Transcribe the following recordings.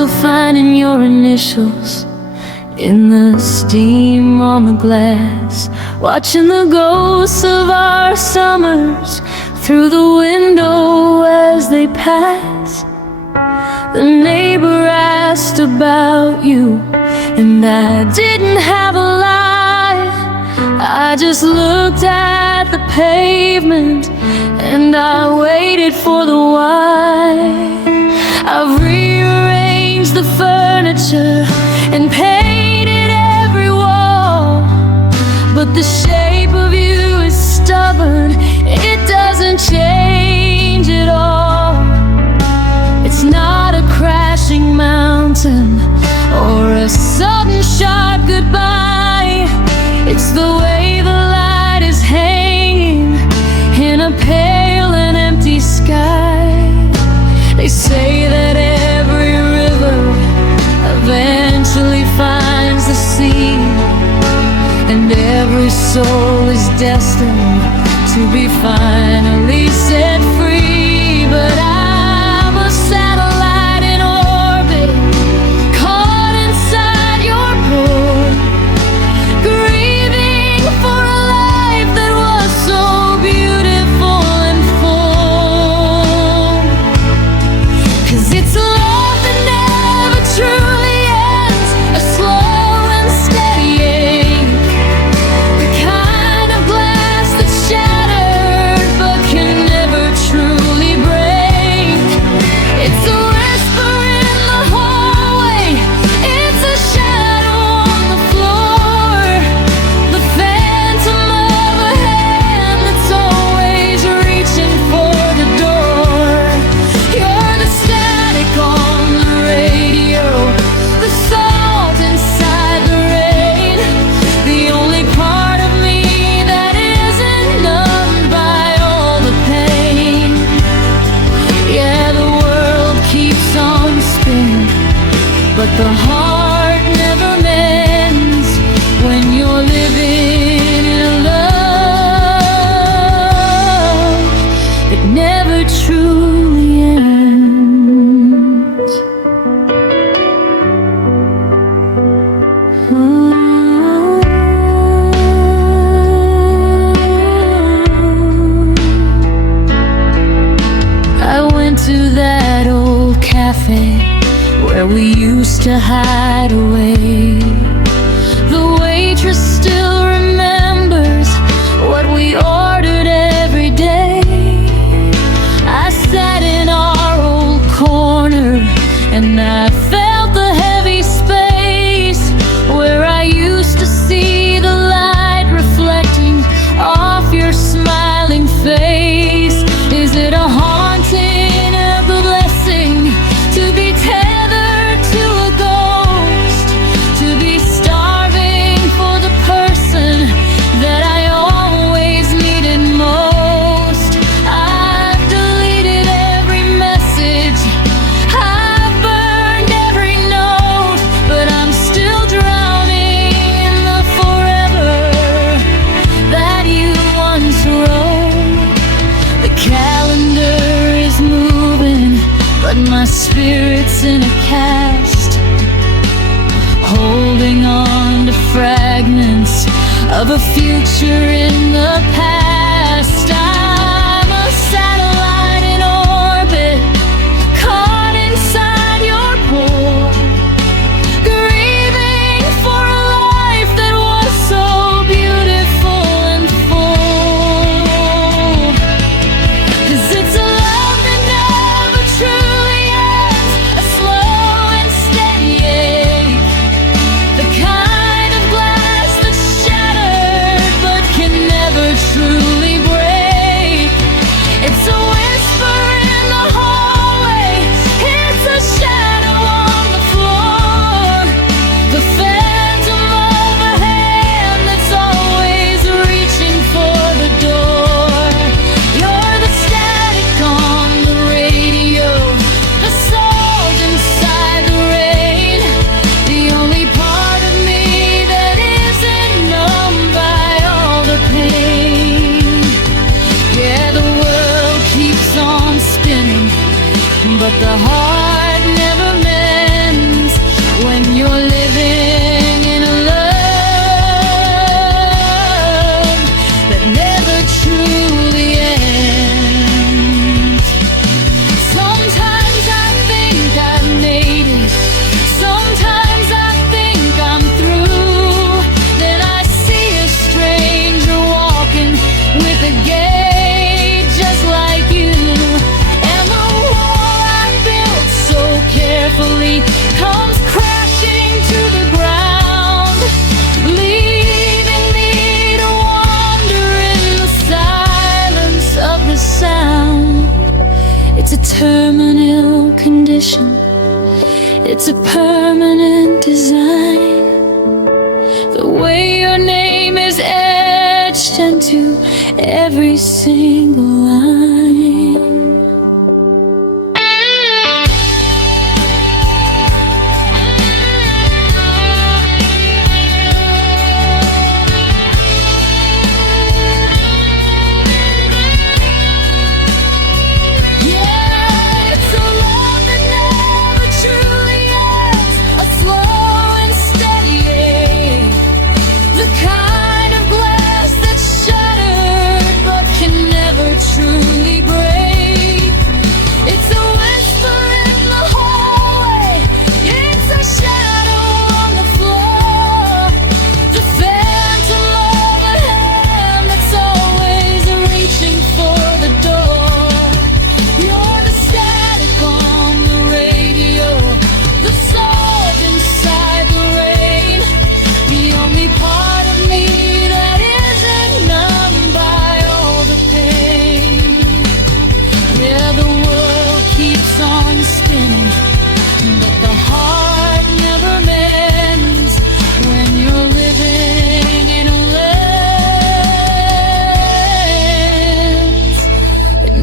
still finding your initials in the steam on the glass, watching the ghosts of our summers through the window as they pass. The neighbor asked about you, and I didn't have a lie. I just looked at the pavement and I waited for the why. I've rearranged the furniture and painted every wall, but the shape of you is stubborn. It doesn't change at all. It's not a crashing mountain or a sudden sharp goodbye. It's the way the light is hanging in a pale and empty sky. They say that every river eventually finds the sea, and every soul is destined to be finally set free. But I'm a satellite in orbit, caught inside your port, grieving for a life that was so beautiful and full. 'Cause it's love that never truly ends, a slow and steady ache, the kind of glass that's shattered but can never truly break. It's a whisper in the hallway, it's a shadow on the floor, the phantom of a hand that's always reaching for the door. You're the static on the radio, the salt inside the rain, the only part of me that isn't numbed by all the pain. Yeah, the world keeps on spinning, but the heart never mends when you're living in a love that never truly ends. I went to that old cafe where we used to hide away. The waitress still remembers what we ordered every day. I sat in our old corner and I felt the heavy space where I used to see the light reflecting off your smiling face. Is it a haunting of the blessing to be tethered to a ghost, to be starving for the person that I always needed most? I've deleted every message, I've burned every note, but I'm still drowning in the forever that you once wrote. The calendar is moving, but my spirit's in a cast, holding on to fragments of a future in the past. I'm a satellite in orbit, caught inside your port, grieving for a life that was so beautiful and full. 'Cause it's a love that never truly ends, a slow and steady ache, the kind of glass that's shattered but can never truly It's a permanent design, the way your name is etched into every single line.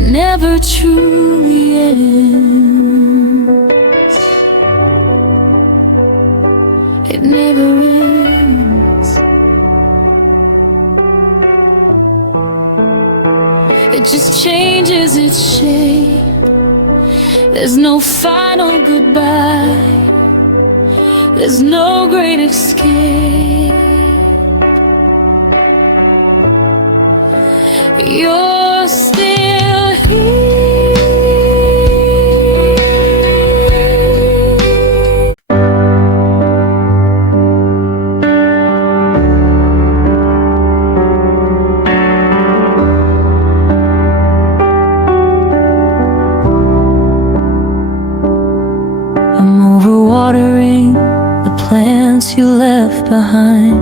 Never truly ends. It never ends. It just changes its shape. There's no final goodbye. There's no great escape. You're still here. I'm overwatering the plants you left behind,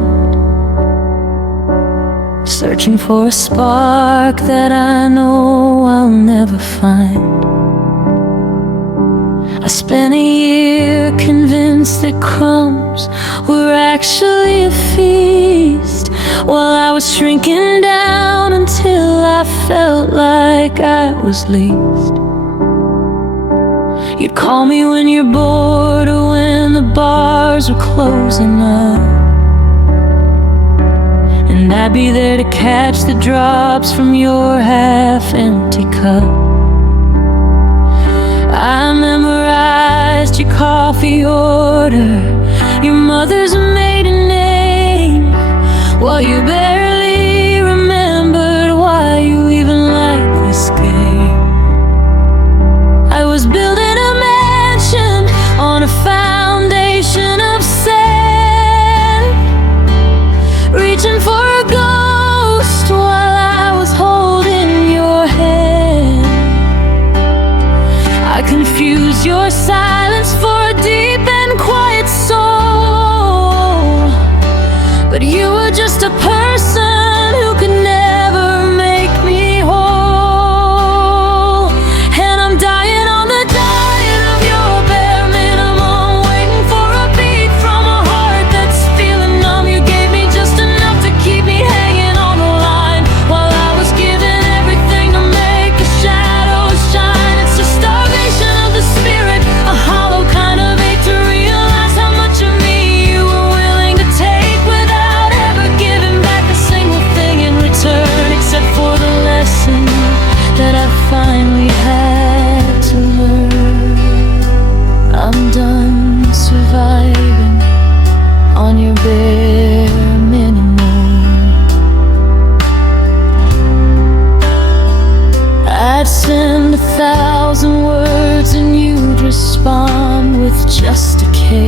searching for a spark that I know I'll never find. I spent a year convinced that crumbs were actually a feast, while I was shrinking down until I felt like I was least. You'd call me when you're bored or when the bars were closing up, and I'd be there to catch the drops from your half-empty cup. I memorized your coffee order, your mother's maiden name, while you barely remembered why you even liked this game. I was building a mansion on a foundation of sand, reaching for a ghost while I was holding your hand. I confused your silence for a deep and quiet soul, but you were just a person who could never make me whole. And I'm dying on the diet of your bare minimum, waiting for a beat from a heart that's feeling numb. You gave me just enough to keep me hanging on the line, while I was giving everything to make the shadows shine. It's the starvation of the spirit, a hollow kind of ache to realize how much of me you were willing to take without ever giving back a single thing in return, except for the lesson that I finally had to learn. I'm done surviving on your bare minimum. I'd send 1,000 words and you'd respond with just a K,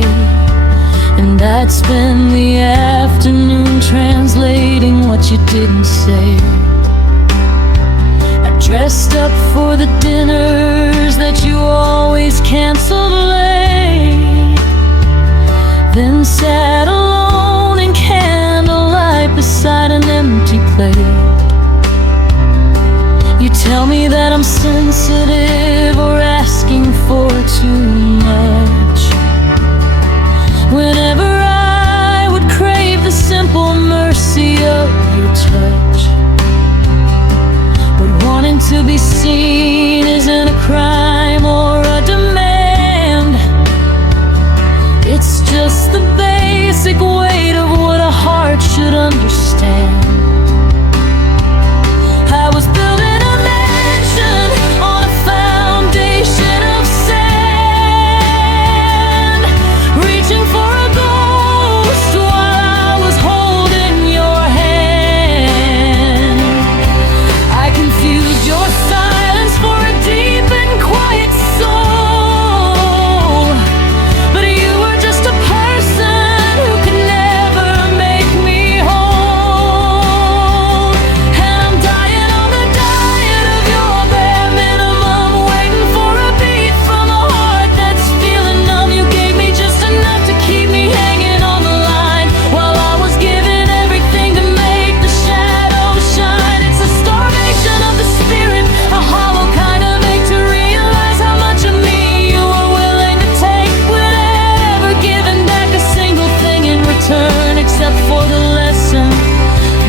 and I'd spend the afternoon translating what you didn't say. I dressed up for the dinners that you always canceled late, then sat alone in candlelight beside an empty plate. You tell me that I'm sensitive or asking for too much, To be seen isn't a crime or a demand. It's just the basic weight of what a heart should understand. I was building a mansion on a foundation of sand, reaching for a ghost while I was holding your hand. I confused your silence for a deep and quiet soul, but you were just a person who could never make me whole. And I'm dying on the diet of your bare minimum, waiting for a beat from a heart that's feeling numb. You gave me just enough to keep me hanging on the line, while I was giving everything to make the shadows shine. It's a starvation of the spirit, a hollow kind of ache to realize how much of me you were willing to take, without ever giving back a single thing in return, except for the lesson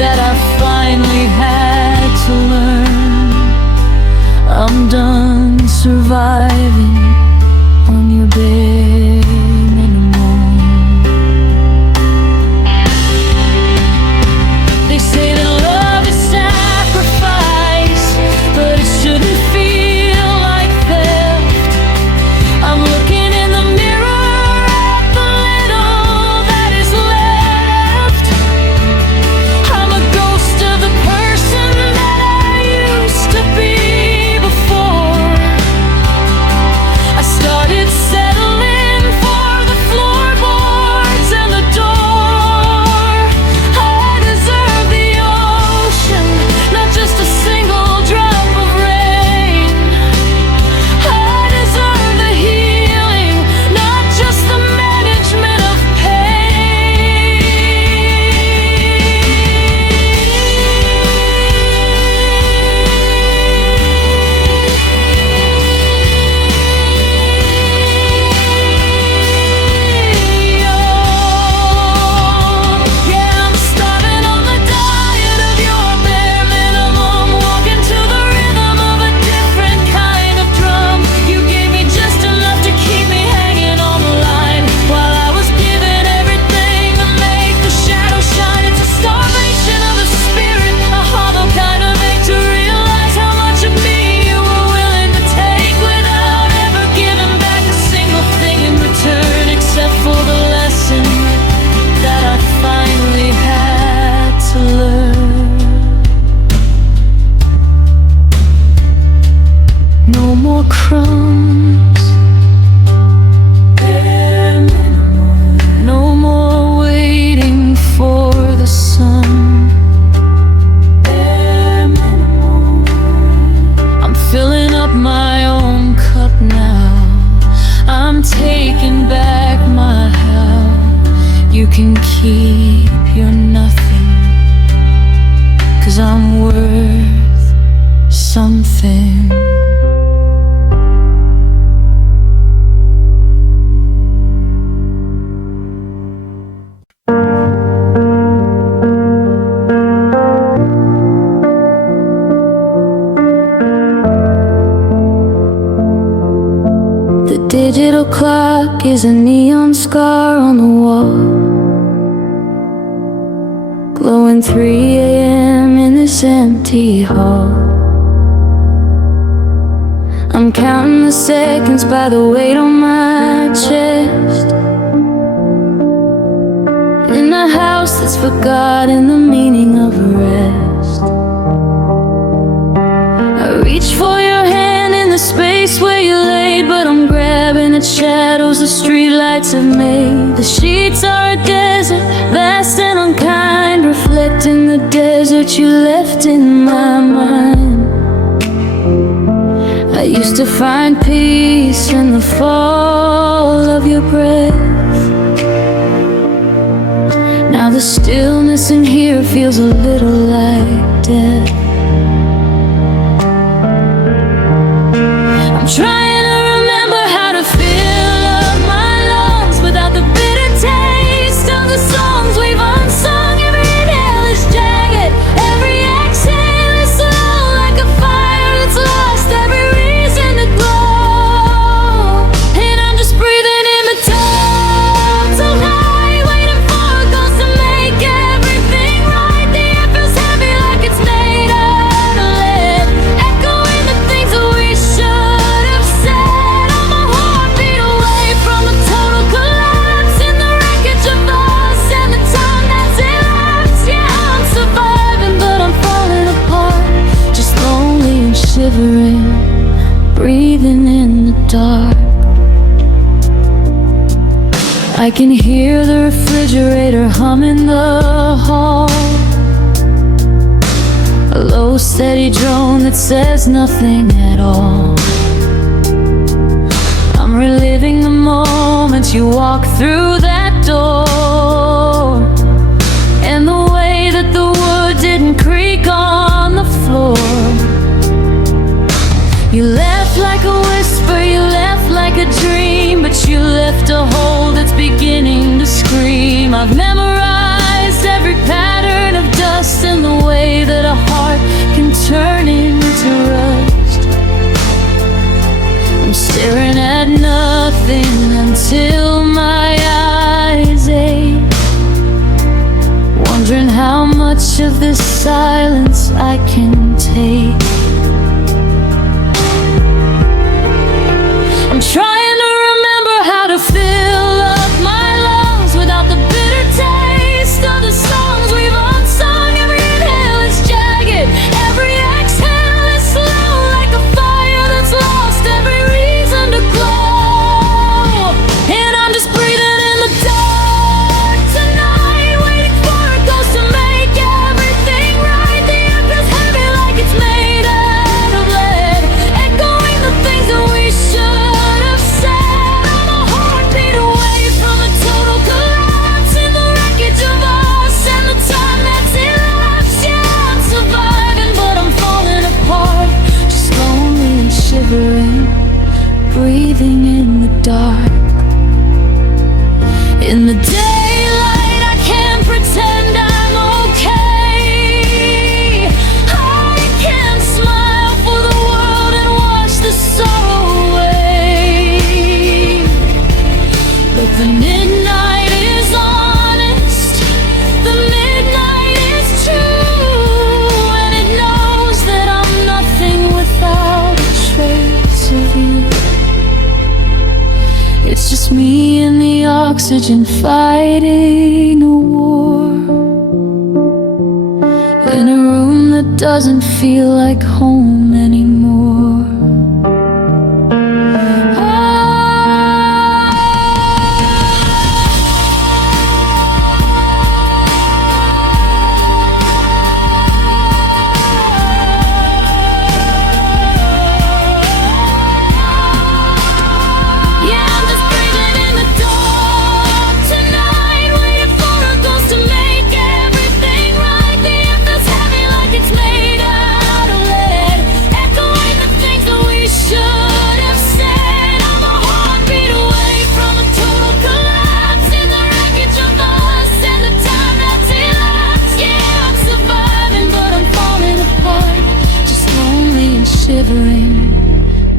that I finally had to learn. I'm done surviving on your bare minimum. They say that love is sacrifice, but it shouldn't feel like theft. I'm looking in the mirror at the little that is left. I'm a ghost of the person that I used to be before. I started settling for the floorboards and the door. I deserve the ocean, not just a single drop of rain. I deserve the healing, not just the management of Yeah, I'm starving on the diet of your bare minimum, walking to the rhythm of a different kind of drum. You gave me just enough to keep me hanging on the line, while I was giving everything to make the shadow shine. It's a starvation of the spirit, a hollow kind of ache to realize how much of me you were willing to take, without ever giving back a single thing in return, except for the lesson that I finally had to learn. No more crumbs, bare minimum. No more waiting for the sun, bare minimum. I'm filling up my own cup now. I'm taking back my how. You can keep your nothing, 'cause I'm worth something. The digital clock is a neon scar on the wall, glowing 3 a.m. in this empty hall. I'm counting the seconds by the weight on my chest, in a house that's forgotten the meaning of rest. I reach for your hand in the space where you laid, but I'm grabbing at shadows the streetlights have made. The sheets are a desert, vast and unkind, reflecting the desert you left in my mind. I used to find peace in the fall of your breath. Now the stillness in here feels a little like death. I'm trying to remember how to fill up my lungs without the bitter taste of the songs we've unsung. Every inhale is jagged, every exhale is slow, like a fire that's I can hear the refrigerator hum in the hall, a low steady drone that says nothing at all. I'm reliving the moments you walk through that door, and the way that the wood didn't creak on the floor. You left like a whisper, you left like a dream, but you left a hole that's beginning to scream. I've memorized every pattern of dust and the way that a heart can turn into rust. I'm staring at nothing until my eyes ache, wondering how much of this silence I can take. I'm trying to remember how to fill up my lungs without the bitter taste of the songs we've unsung. Every inhale is jagged, every exhale is slow, like a fire that's lost every reason to glow. And I'm just breathing in the dark tonight, waiting for a ghost to make everything right. The air feels heavy like it's made out of lead, echoing the things that we should. Breathing in the dark. In the daylight I can't pretend I'm okay. I can smile for the world and wash the sorrow away. But the midnight is honest, the midnight is true, and it knows that I'm nothing without a trace of you. It's just me and the oxygen fighting a war in a room that doesn't feel like home anymore.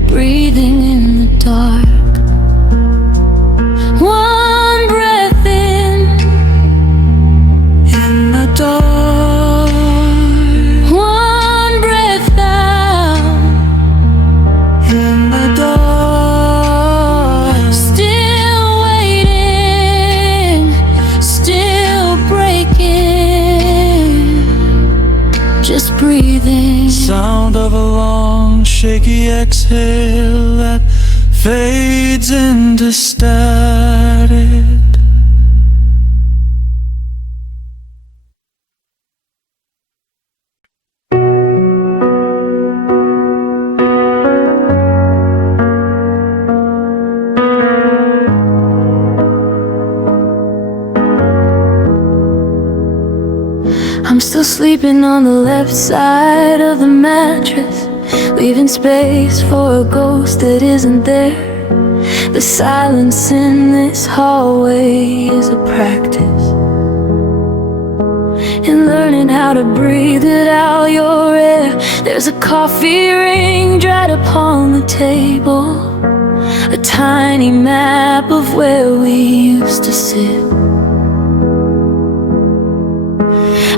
Breathing in the dark. One breath in the dark. One breath out in the dark. Still waiting, still breaking, just breathing. Sound of a long shaky exhale that fades into static. I'm still sleeping on the left side of the mattress, leaving space for a ghost that isn't there. The silence in this hallway is a practice in learning how to breathe it out your air. There's a coffee ring dried upon the table, a tiny map of where we used to sit.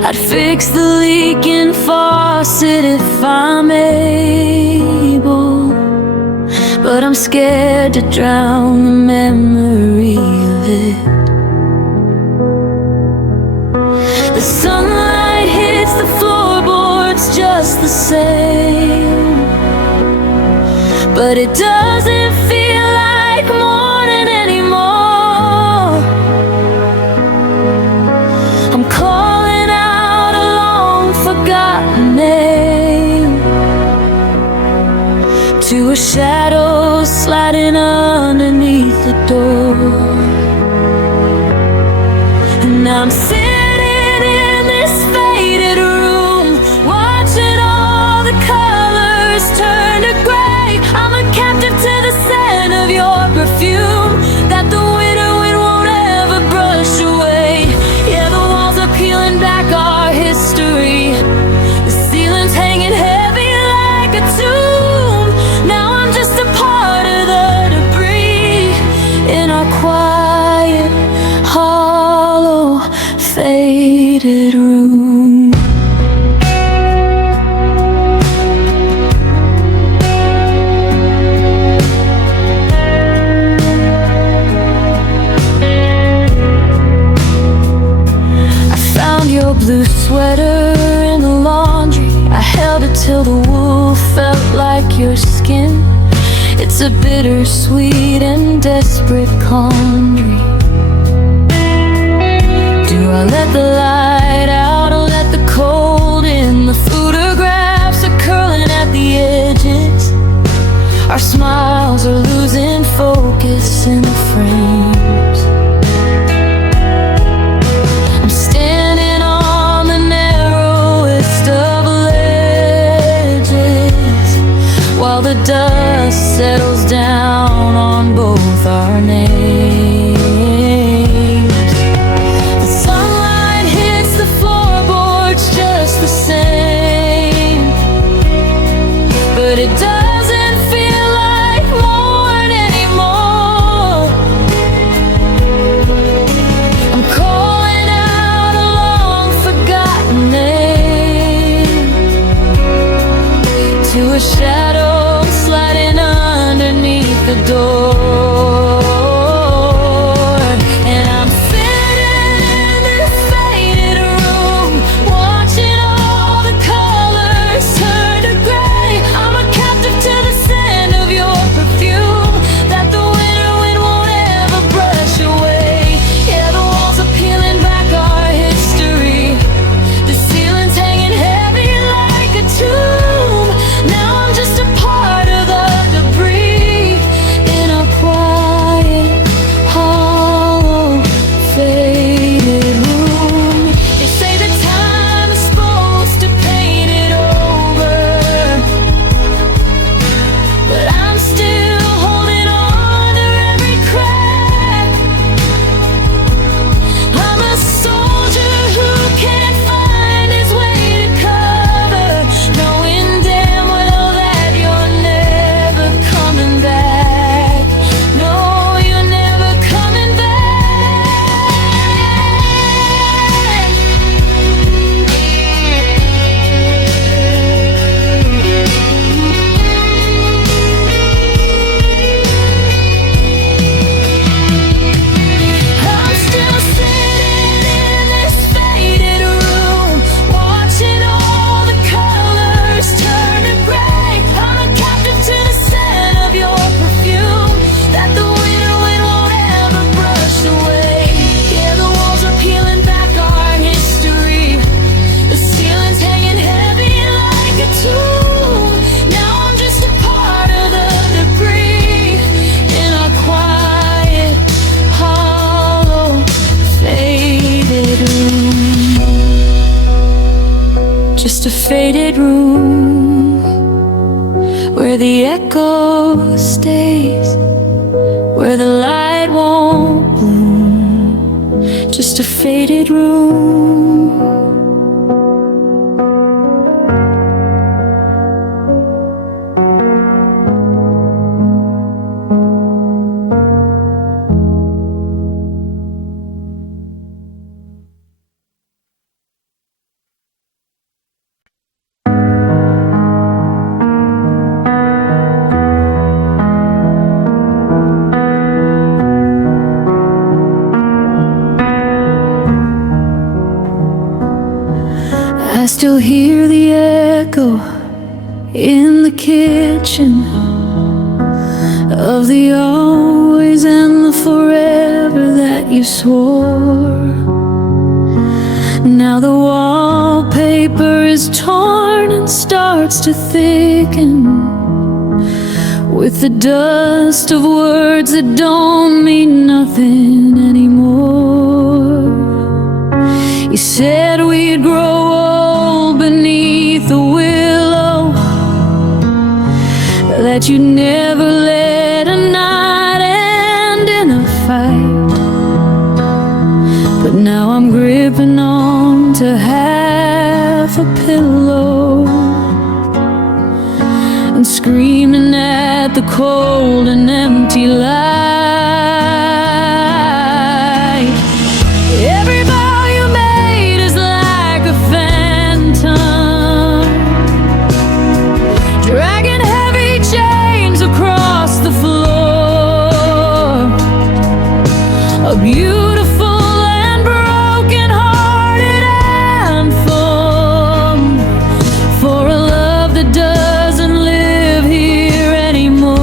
I'd fix the leaking faucet if I'm able, but I'm scared to drown the memory of it. The sunlight hits the floorboards just the same, but it doesn't feel like morning anymore. And I'm sitting in this faded room, watching all the colors turn to gray. I'm a captive to the scent of your perfume that the winter wind won't ever brush away. Yeah, the walls are peeling back our history, the ceiling's hanging heavy like a tomb. Now I'm just a part of the debris in our quiet, hollow, faded room. I found your blue sweater in the laundry. I held it till the wool felt like your skin. It's a bittersweet and desperate quandary. Do I let the light out or let the cold in? The photographs are curling at the edges. Our smiles are losing focus in the frames. I'm standing on the narrowest of ledges while the dust settles down on both our names. The sunlight hits the floorboards just the same, but it doesn't feel like morn anymore. I'm calling out a long forgotten name to a shadow sliding underneath the door. And I'm sitting in this faded room, watching all the colors turn to gray. I'm a captive to the scent of your perfume that the winter wind won't ever brush away. Yeah, the walls are peeling back our history, the ceiling's hanging heavy like a tomb. Now I'm just a part of the debris in a quiet, hollow, faded room. They say that time is supposed to paint it over, but I'm still holding on to every crack. I'm a soldier who can't find his way to cover, knowing damn well that you're never coming back. No, you're never coming back. I'm still sitting in this faded room, watching all the colors turn to gray. I'm a captive to the scent of your perfume that the winter wind won't ever brush away. Yeah, the walls are peeling back our history, the ceiling's hanging heavy like a tomb. Now I'm just a part of the debris in a quiet, hollow, faded room. Just a faded room where the echo stays, where the light won't bloom. Just a faded room. I still hear the echo in the kitchen of the always and the forever that you swore. Now the wallpaper is torn and starts to thicken with the dust of words that don't mean nothing anymore. said we'd grow old beneath the willow, that you'd never let a night end in a fight. But now I'm gripping on to half a pillow and screaming at the cold and empty light. Every vow you made is like a phantom, dragging heavy chains across the floor. A beautiful and broken-hearted anthem for a love that doesn't live here anymore.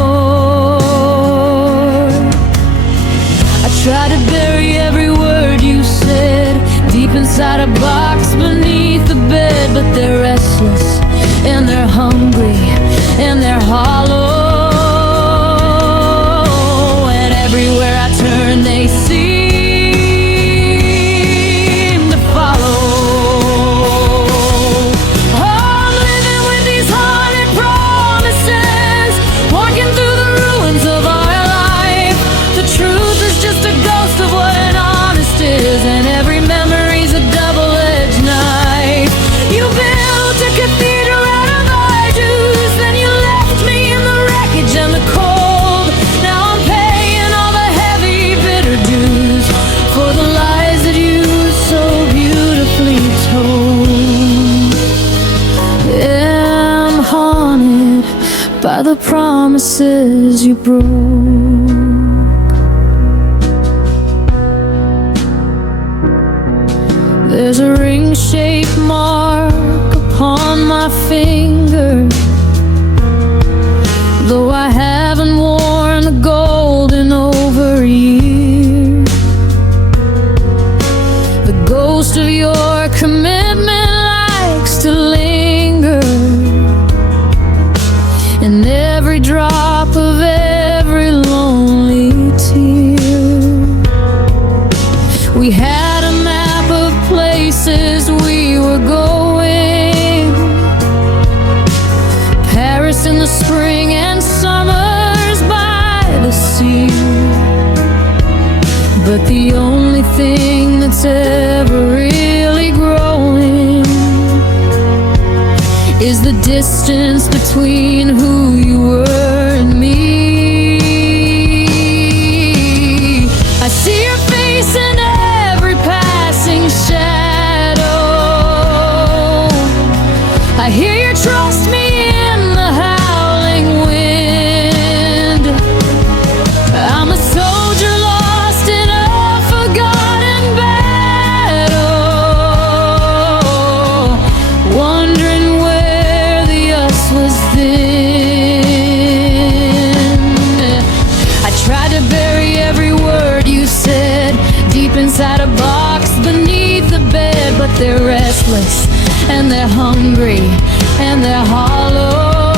I tried to bury every word you said deep inside a box beneath the bed, but they're restless and they're hungry and they're hollow, and everywhere I turn they seem to follow. I'm living with these haunted promises, walking through the ruins of our life. The truth is just a ghost of what an honest is, and every memory's a double-edged knife. You built a cathedral out of my dues, then you left me in the wreckage and the cold. Now I'm paying all the heavy, bitter dues for the lies that you so beautifully told. Yeah, I'm haunted by the promises you broke. There's a ring-shaped mark upon my finger, though I haven't worn the gold in over a year. The ghost of your commitment likes to linger in every drop of every lonely tear. We had a map of places we were going, Paris in the spring and summers by the sea. But the only thing that's ever really growing is the distance between who you were and me. I see your face in every passing shadow. I hear you trust me in the howling wind. I'm a soldier lost in a forgotten battle, wondering where the us was then. I tried to bury every word you said deep inside a box beneath the bed, but they're restless and they're hungry and they're hollow,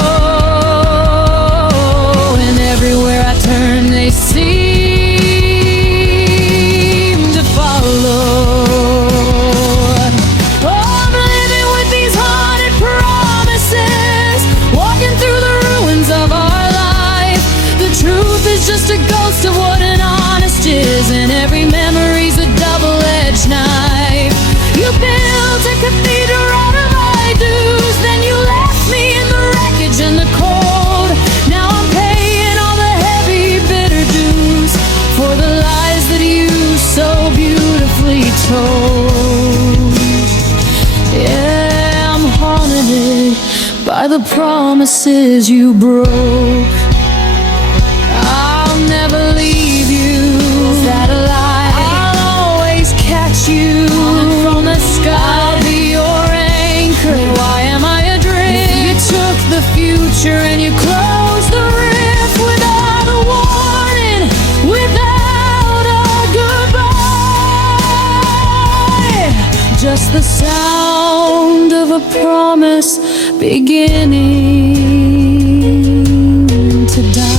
and everywhere I turn they seem to follow. Oh, I'm living with these haunted promises, walking through the ruins of our life. The truth is just a ghost of what an honest is, and every memory's a double-edged knife. You built a cathedral out of my dues, then you left me in the wreckage and the cold. Now I'm paying all the heavy, bitter dues for the lies that you so beautifully told. Yeah, I'm haunted by the promises you broke. I'll never leave you. Is that a lie? I'll always catch you from the sky. I'll be your anchor. Why am I adrift? You took the future and you closed the rift without a warning, without a goodbye. Just the sound of a promise beginning to die.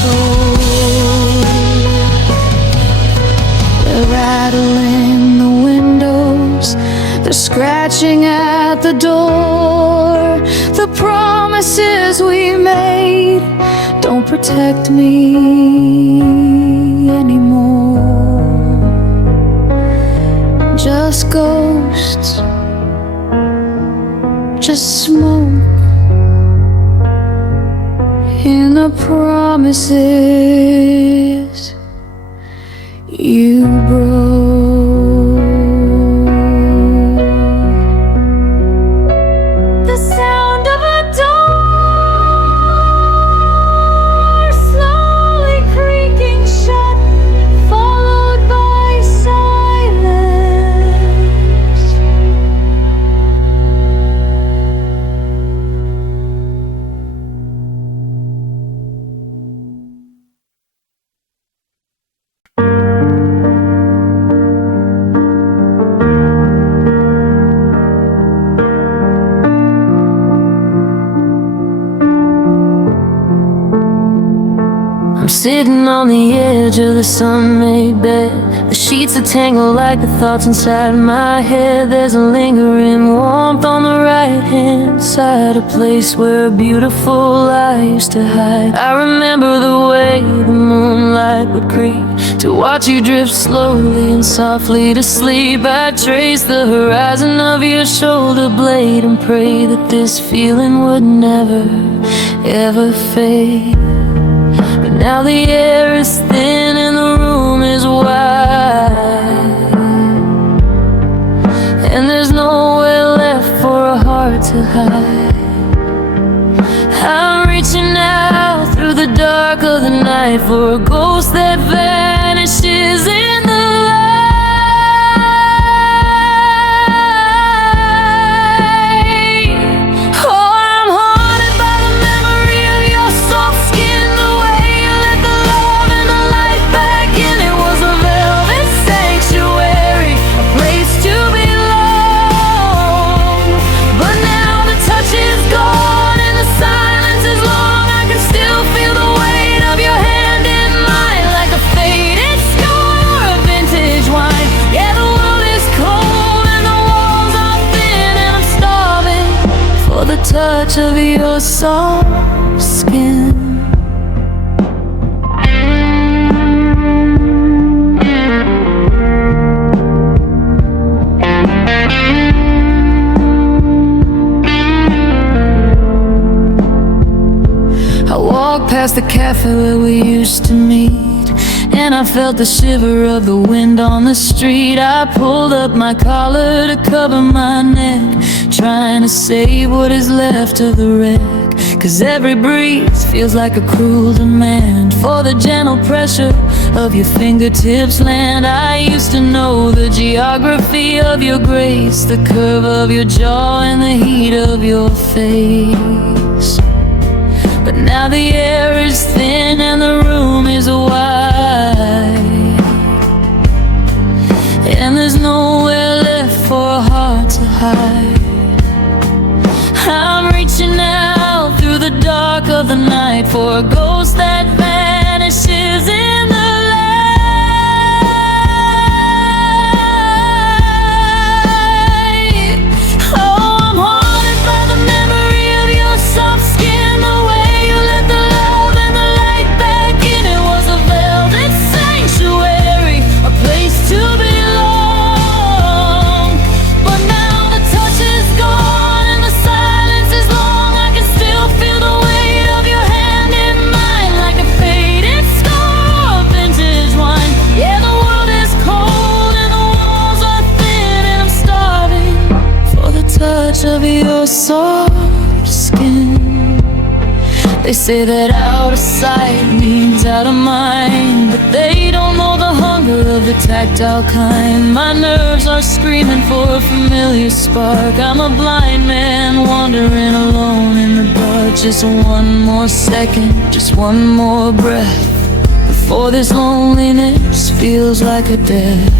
soul. They're rattling the windows, they're scratching at the door. The promises we made don't protect me anymore. Just ghosts, just smoke in the promises you broke. The sound of a door slowly creaking shut, followed by silence. I'm sitting on the edge of the sun-made bed. The sheets are tangled like the thoughts inside my head. There's a lingering warmth on the right-hand side, a place where a beautiful lie used to hide. I remember the way the moonlight would creep to watch you drift slowly and softly to sleep. I trace the horizon of your shoulder blade and pray that this feeling would never, ever fade. Now the air is thin and the room is wide, and there's nowhere left for a heart to hide. I'm reaching out through the dark of the night for a ghost that vanishes in the light. Oh, I'm haunted by the memory of your soft skin, the way you let the love and the light back in. It was a velvet sanctuary, a place to belong. But now the touch is gone and the silence is long. I can still feel the weight of your hand in mine, like a faded scar or a vintage wine. Yeah, the world is cold and the walls are thin, and I'm starving for the touch of your soft skin. I walked past the cafe where we used to meet, and I felt the shiver of the wind on the street. I pulled up my collar to cover my neck, trying to save what is left of the wreck. 'Cause every breeze feels like a cruel demand for the gentle pressure of your fingertips land. I used to know the geography of your grace, the curve of your jaw and the heat of your face. But now the air is thin and the room is wide, and there's nowhere left for a heart to hide. I'm reaching out through the dark of the night for a ghost that vanishes in the light. Oh, I'm haunted by the memory of your soft skin, the way you let the love and the light back in. It was a velvet sanctuary, a place to belong. But now the touch is gone and the silence is long. I can still feel the weight of your hand in mine, like a faded scar or a vintage wine. Yeah, the world is cold and the walls are thin, and I'm starving for the touch of your soft skin. They say that out of sight means out of mind, but they don't know the hunger of the tactile kind. My nerves are screaming for a familiar spark. I'm a blind man wandering alone in the dark. Just one more second, just one more breath, before this loneliness feels like a death.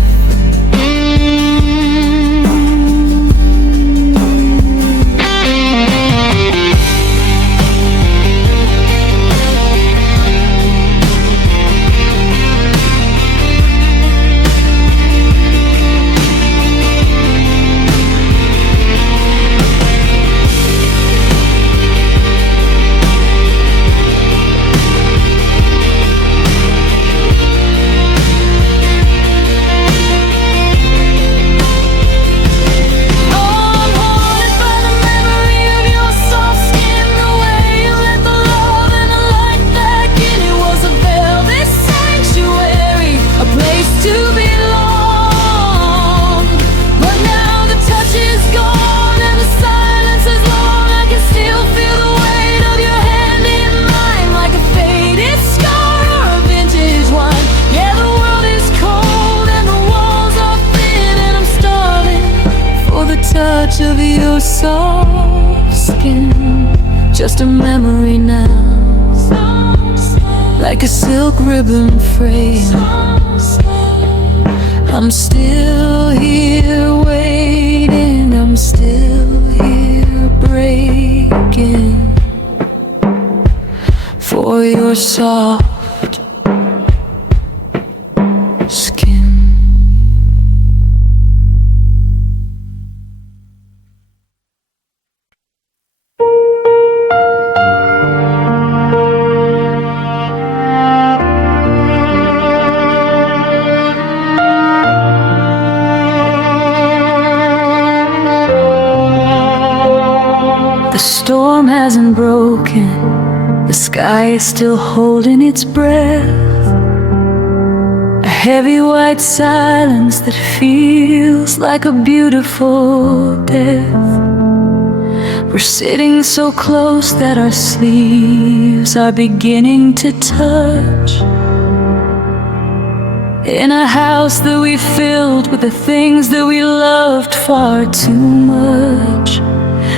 touch of your soft skin, just a memory now, like a silk ribbon fraying. I'm still here waiting, I'm still here breaking for your soft skin. The storm hasn't broken, the sky is still holding its breath. A heavy white silence that feels like a beautiful death. We're sitting so close that our sleeves are beginning to touch, in a house that we filled with the things that we loved far too much.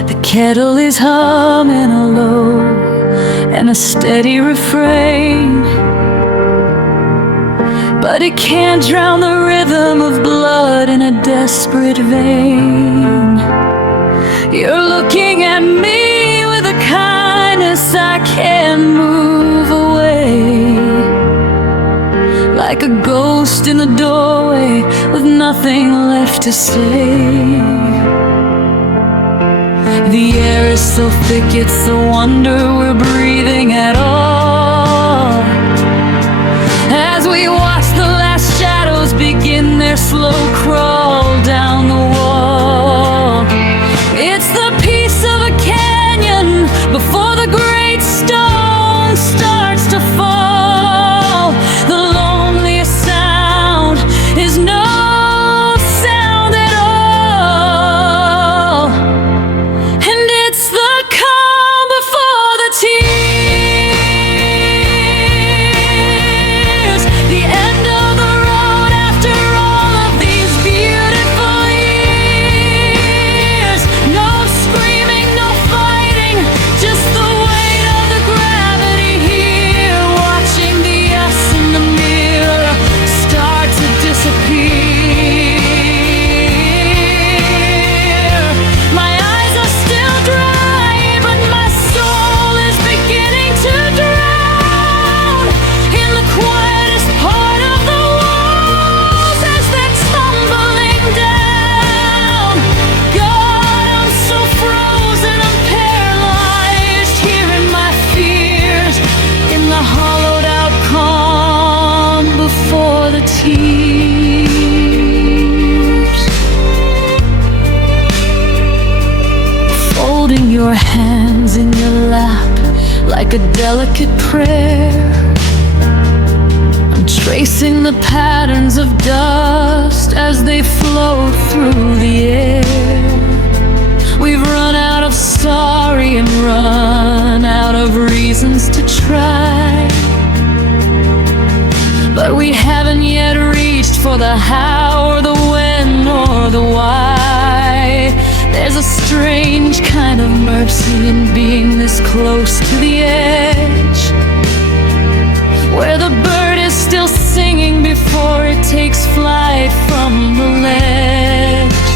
The kettle is humming a low and a steady refrain, but it can't drown the rhythm of blood in a desperate vein. You're looking at me with a kindness I can't move away, like a ghost in the doorway with nothing left to say. The air is so thick, it's a wonder we're breathing at all, as we watch the last shadows begin their slow crawl down the wall. It's the peace of a canyon before the great stone starts to fall. The loneliest sound is no sound at all, and it's the calm before the tears, the end of the road after all of these beautiful years. No screaming, no fighting, just the weight of the gravity here, watching the us in the mirror start to disappear. My eyes are still dry, but my soul is beginning to drown in the quietest part of the walls as they're tumbling down. God, I'm so frozen, I'm paralyzed here in my fears, in the hollowed out calm before the tears. Folding your hands in your lap like a delicate prayer, I'm tracing the patterns of dust as they float through the air. We've run out of sorry and run out of reasons to try, but we haven't yet reached for the how or the when or the why. There's a strange kind of mercy in being this close to the edge, where the bird is still singing before it takes flight from the ledge.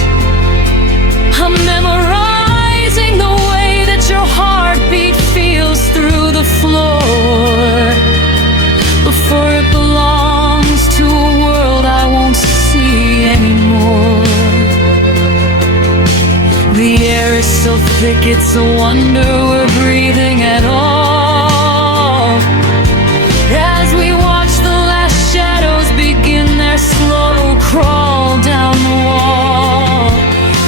I'm memorizing the way that your heartbeat feels through the floor, before it belongs to a world I won't see anymore. The air is so thick, it's a wonder we're breathing at all, as we watch the last shadows begin their slow crawl down the wall.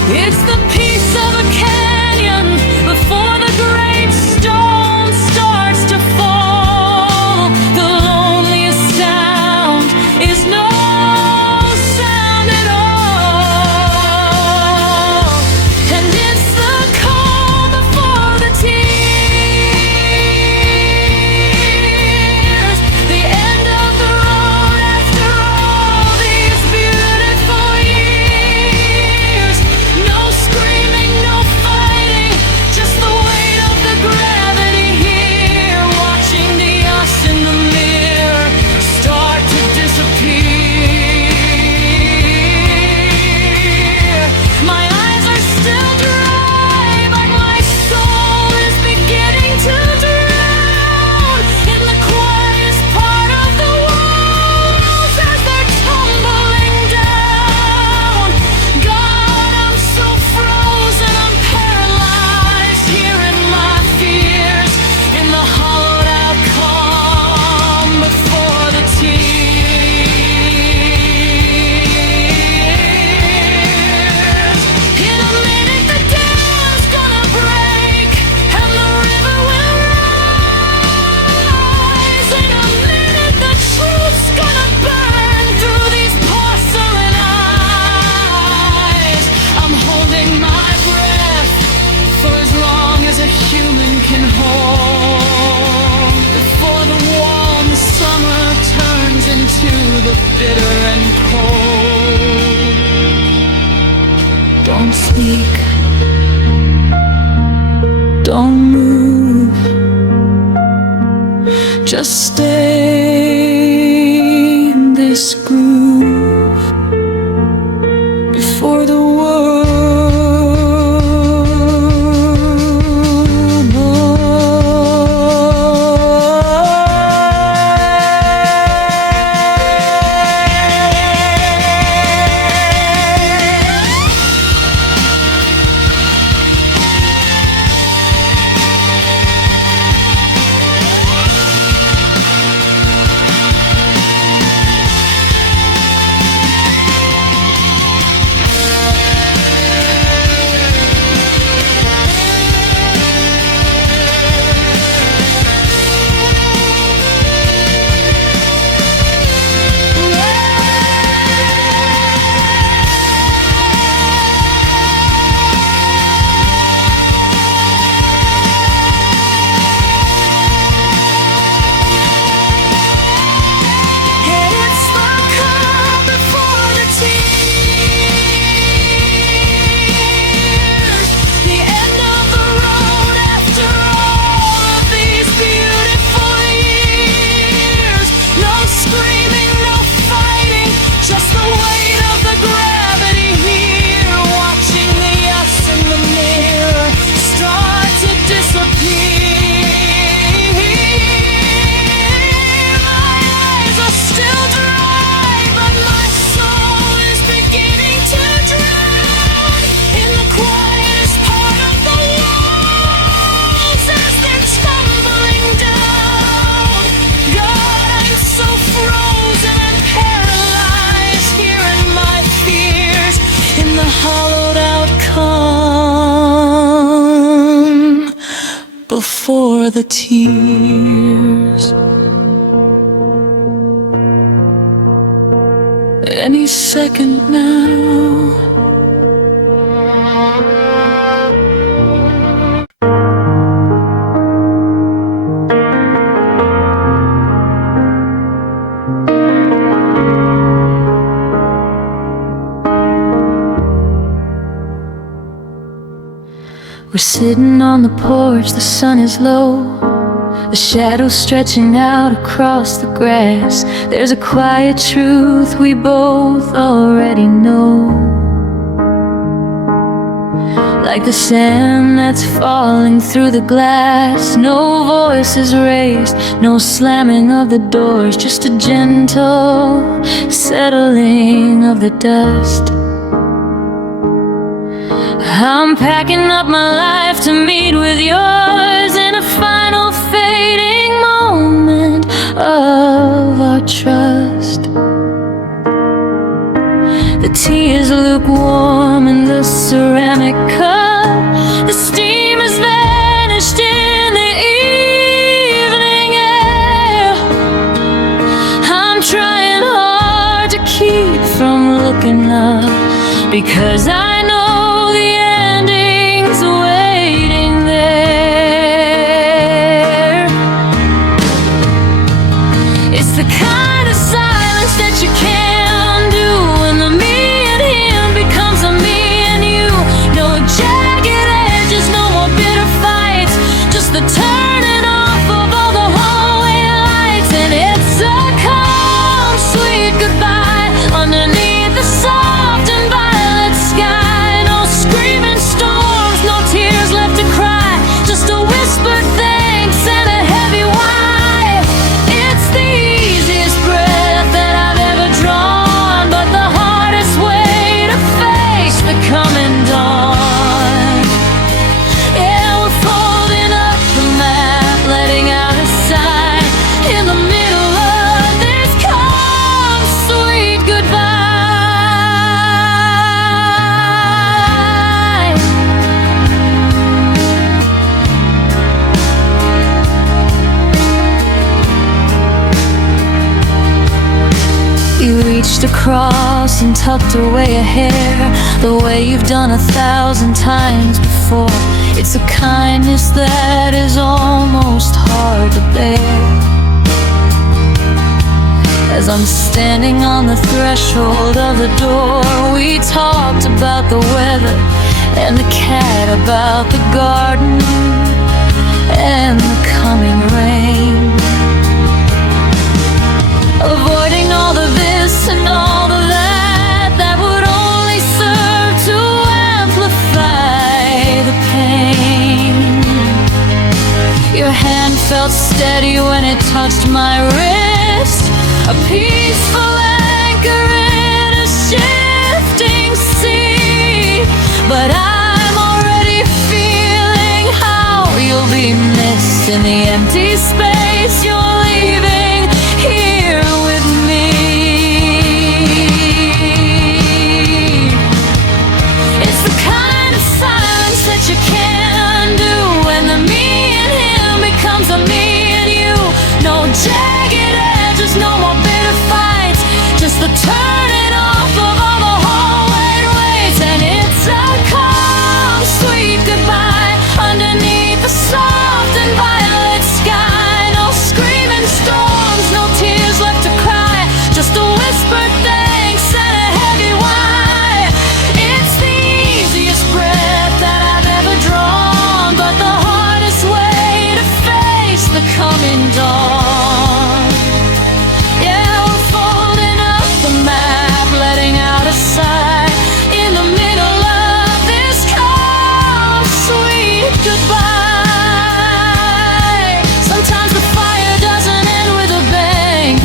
It's the peace of a canyon before the great stone starts to fall. The loneliest sound is no sound at all, and it's the calm before the tears, the end of the road after all of these beautiful years. No screaming, no fighting, just the weight of the gravity here, watching the us in the mirror start to disappear. My eyes are still dry, but my soul is beginning to drown in the quietest part of the walls as they're tumbling down. God, I'm so frozen, I'm paralyzed here in my fears, in the hollowed out calm before the tears. The holding my breath for as long as a human can hold, before the warm summer turns into the bitter and cold. Don't speak, don't move, just stay in this groove before the world hollowed out calm before the tears. Any second now. We're sitting on the porch, the sun is low, the shadows stretching out across the grass. There's a quiet truth we both already know, like the sand that's falling through the glass. No voice is raised, no slamming of the doors, just a gentle settling of the dust. I'm packing up my life to meet with yours in a final fading moment of our trust. The tea is lukewarm in the ceramic cup. The steam has vanished in the evening air. I'm trying hard to keep from looking up, because I know the ending's waiting there. It's the kind of silence that you can't do when the me and him becomes a me and you. No jagged edges, no more bitter fights, just the turning off of all the hallway lights. And it's a calm, sweet goodbye underneath the soft and violet sky. reached across and tucked away a hair, the way you've done 1,000 times before. It's a kindness that is almost hard to bear. As I'm standing on the threshold of the door, we talked about the weather and the cat, about the garden and the coming rain. Avoiding all of this and all of that, that would only serve to amplify the pain. Your hand felt steady when it touched my wrist, a peaceful anchor in a shifting sea. But I'm already feeling how you'll be missed in the empty space you're leaving here with me. It's the kind of silence that you can't undo, when the me and him becomes a me and you. No jagged edges, no more bitter fights, just the turning off of all the hallway waits. And it's a calm, sweet goodbye underneath the soft and violet sky. No screaming storms, no tears left to cry, just a whispered thanks and a heavy why. It's the easiest breath that I've ever drawn, but the hardest way to face the coming dawn. Yeah, we're folding up the map, letting out a sigh in the middle of this calm, sweet goodbye. Sometimes the fire doesn't end with a bang,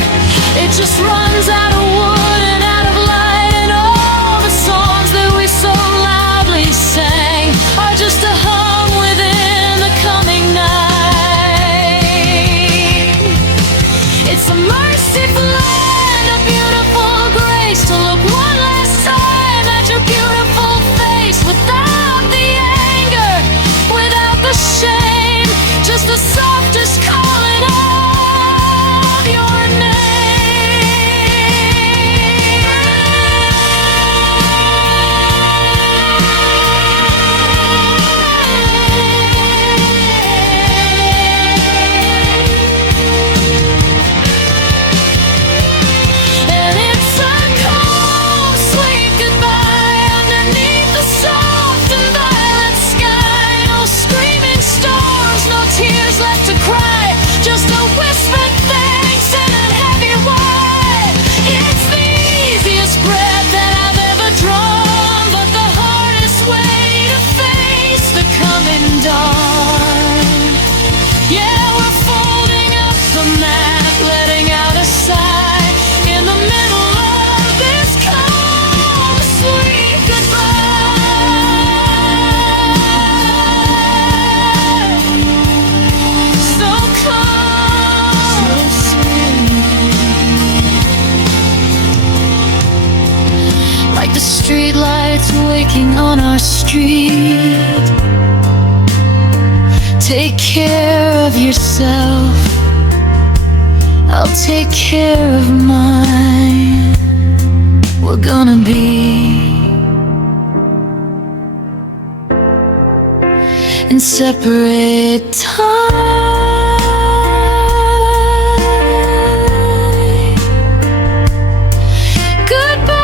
it just runs out of wood and out of light. And all the songs that we so loudly sang are just a hum within the coming night. It's a merciful land, a beautiful grace, to look one last time at your beautiful face, without the anger, without the shame, just the softest calling of your And it's a calm, sweet goodbye underneath the soft and violet sky. No screaming storms, no tears left to cry, just a whispered thanks and a heavy why. It's the easiest breath that I've ever drawn, but the hardest way to face the coming dawn. Yeah, we're folding up the map, letting out a sigh in the middle of this calm, sweet goodbye. So calm, so sweet, like the streetlights waking on our street. Take care of yourself, I'll take care of mine. We're gonna be in separate time. Goodbye,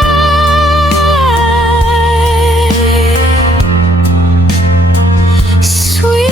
sweet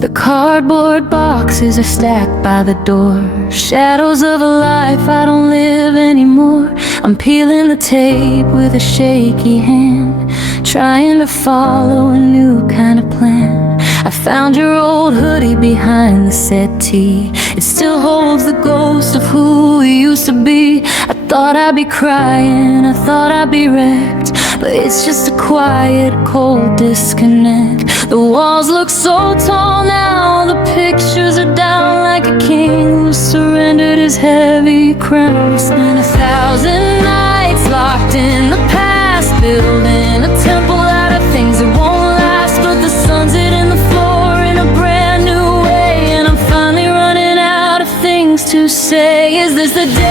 The cardboard boxes are stacked by the door, shadows of a life I don't live anymore. I'm peeling the tape with a shaky hand, trying to follow a new kind of plan. I found your old hoodie behind the settee. It still holds the ghost of who we used to be. I thought I'd be crying, I thought I'd be wrecked, but it's just a quiet, cold disconnect. The walls look so tall now, the pictures are down like a king who surrendered his heavy crown. Spent 1,000 nights locked in the past, building a temple out of things that won't last. But the sun's hitting the floor in a brand new way, and I'm finally running out of things to say. Is this the day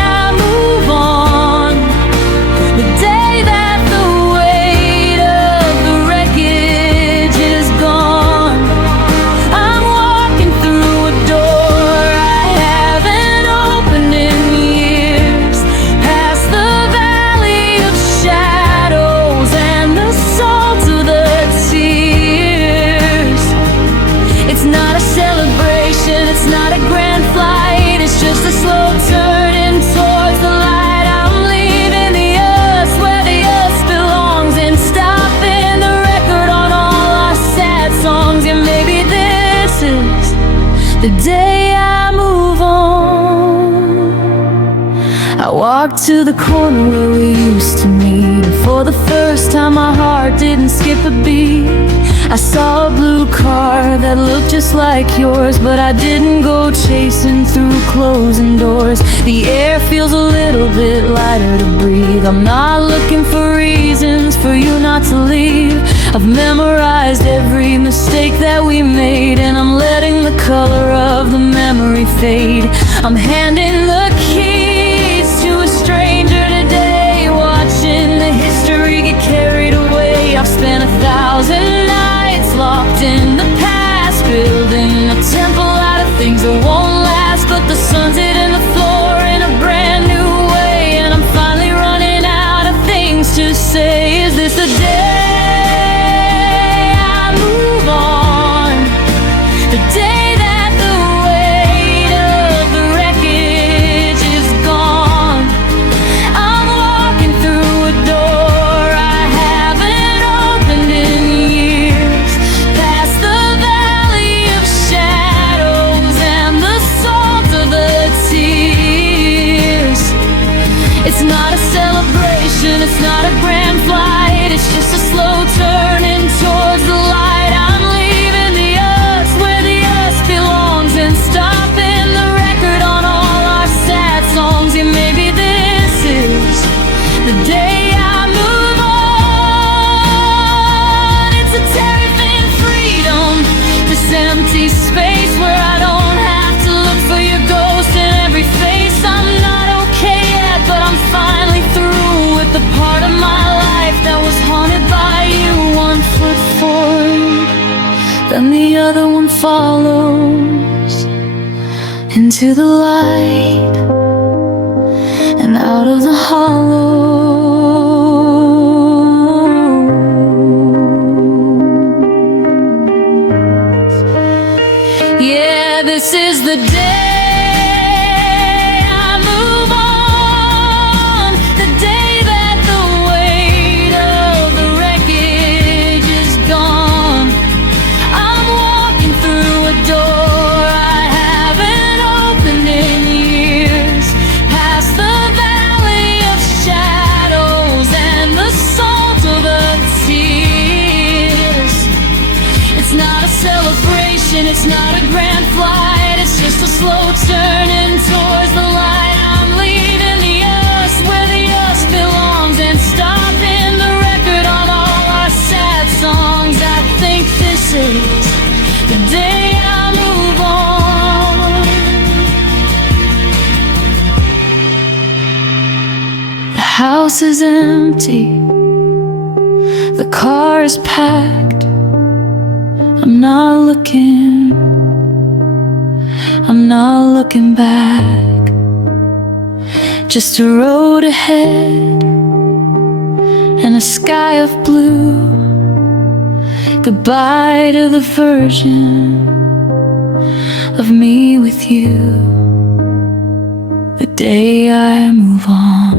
I move on? The day that the weight of the wreckage is gone. I'm walking through a door I haven't opened in years, past the valley of shadows and the salt of the tears. It's not a celebration, it's not a grand flight, it's just a slow turning towards the light. I'm leaving the us where the us belongs, and stopping the record on all our sad songs. And maybe this is the day I move on. I walked to the corner where we used to meet, and for the first time my heart didn't skip a beat. I saw a blue car that looked just like yours, but I didn't go chasing through closing doors. The air feels a little bit lighter to breathe. I'm not looking for reasons for you not to leave. I've memorized every mistake that we made, and I'm letting the color of the memory fade. I'm handing the keys to a stranger today, watching the history get carried away. I've spent 1,000 nights locked in the past, building a temple out of things that won't last. But the sun's hitting the floor in a brand new way, and I'm finally running out of things to say. Is this the day I move on? The day that the weight of the wreckage is gone. I'm walking through a door I haven't opened in years, past the valley of shadows and the salt of the tears. It's not a celebration, it's not a grand flight, it's just a slow turning towards the light. I'm leaving the us where the us belongs, and stopping the record on all our sad songs. And maybe this is the day I move on. It's a terrifying freedom, this empty space where I don't have to look for your ghost in every face. I'm not okay yet, but I'm finally through with the part of my life that was haunted by you. One foot forward, then the other one follows into the light and out of the hollow. Yeah, this is the day I move on. The day that the weight of the wreckage is gone. I'm walking through a door I haven't opened in years, past the valley of shadows and the salt of the tears. It's not a celebration, it's not a grand flight, it's just a slow turning towards the light. I'm leaving the us where the us belongs, and stopping the record on all our sad songs. I think this is the day I move on. The house is empty, the car is packed. I'm not looking back. Just a road ahead and a sky of blue. Goodbye to the version of me with you. The day I move on.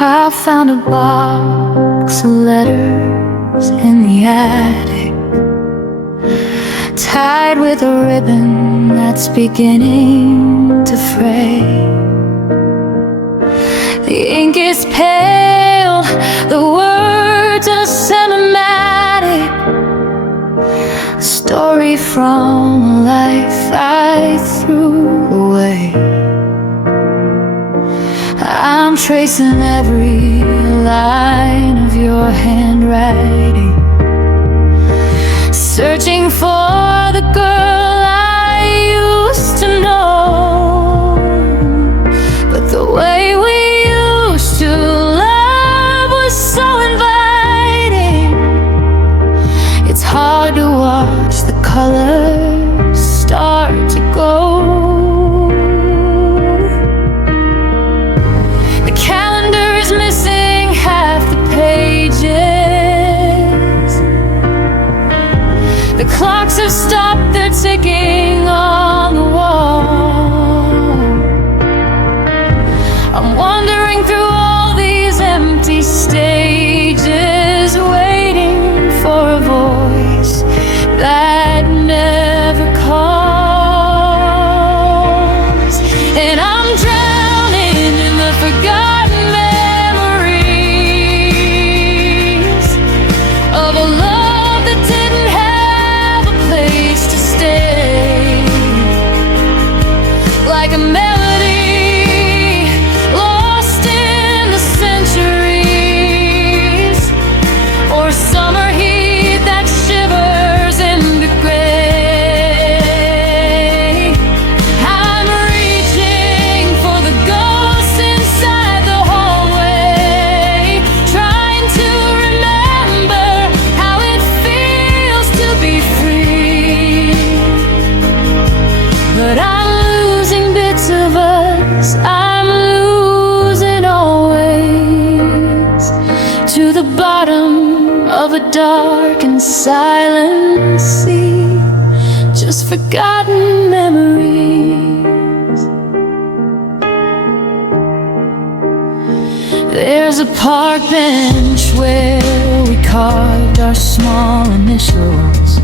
I found a box of letters in the attic, tied with a ribbon that's beginning to fray. The ink is pale, the words are cinematic, a story from a life I threw away. I'm tracing every line of your handwriting, searching for the girl I used to know. But the way we used to love was so inviting. It's hard to watch the colors start to go. The clocks have stopped their ticking on the wall. I'm wandering through all these empty stages, waiting for a voice that never calls. And I'm drowning in the forgotten memories of a love that didn't have a place to stay. Like a melody lost in the centuries, or summer heat that shivers in the gray. I'm reaching for the ghosts inside the hallway, trying to remember how it feels to be free. But I'm losing bits of us, I'm losing always, to the bottom of a dark and silent sea, just forgotten memories. There's a park bench where we carved our small initials.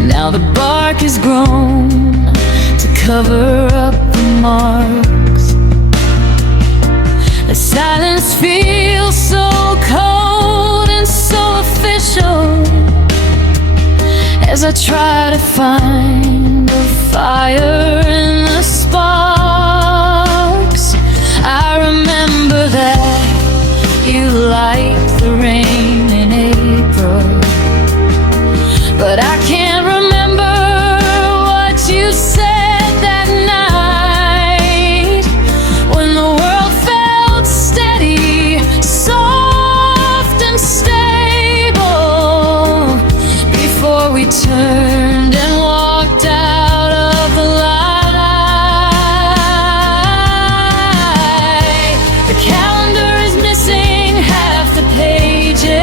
Now the bark has grown to cover up the marks. The silence feels so cold and so official as I try to find a fire in the sparks. I remember that you liked the rain in April, but I can't remember what you said that night, when the world felt steady, soft and stable, before we turned and walked out of the light. The calendar is missing half the pages.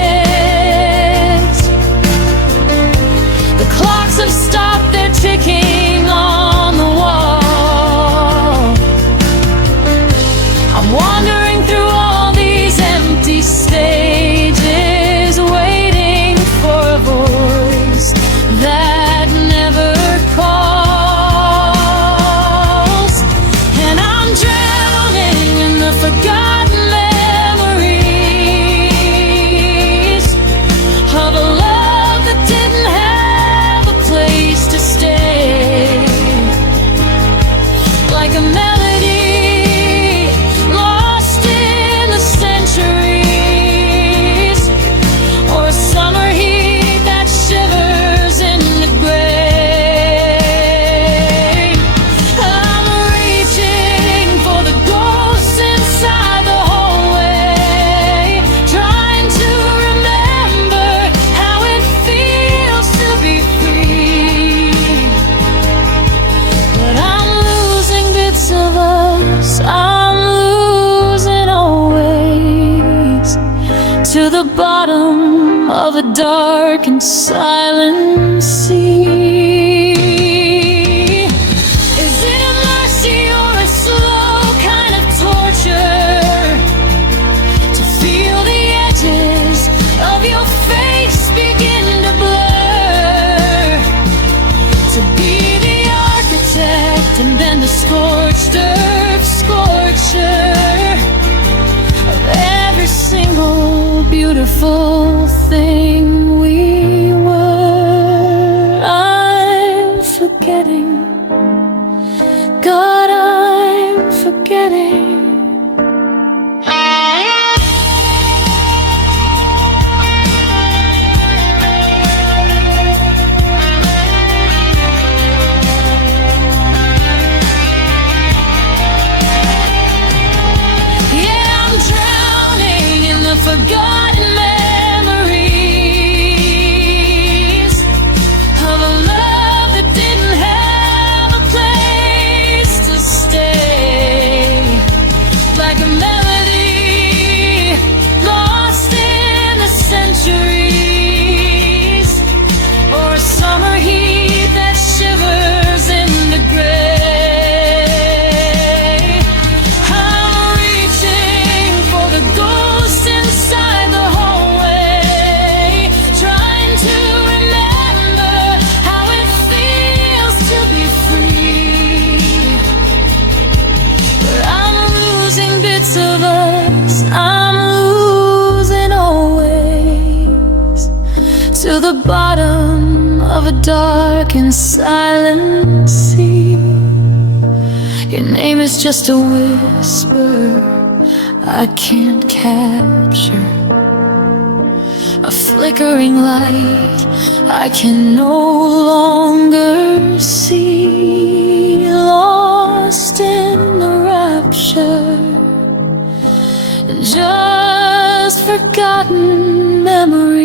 The clocks have stopped their ticking on the wall. I'm wandering through all these empty stages, waiting for a voice that never calls. And I'm drowning in the forgotten memories of a love that didn't have a place to stay. Like a melody lost in the centuries, or a summer heat that shivers in the gray. I'm reaching for the ghosts inside the hallway, trying to remember how it feels to be free. But I'm losing bits of us, I'm losing always, to the bottom of a dark and silent sea. Is it a mercy or a slow kind of torture? scorched earth scorcher of every single beautiful thing we were. I'm forgetting, God, I'm forgetting. Forgotten memories of a love that didn't have a place to stay, like a melody lost in the centuries, or a summer heat that shivers in the gray. I'm reaching for the ghost inside the hallway, trying to remember how it feels to be free. But I'm losing bits of us, I'm losing always, to the bottom of a dark and silent sea. Your name is just a whisper I can't capture, a flickering light I can no longer see, lost in the rapture, just forgotten memories.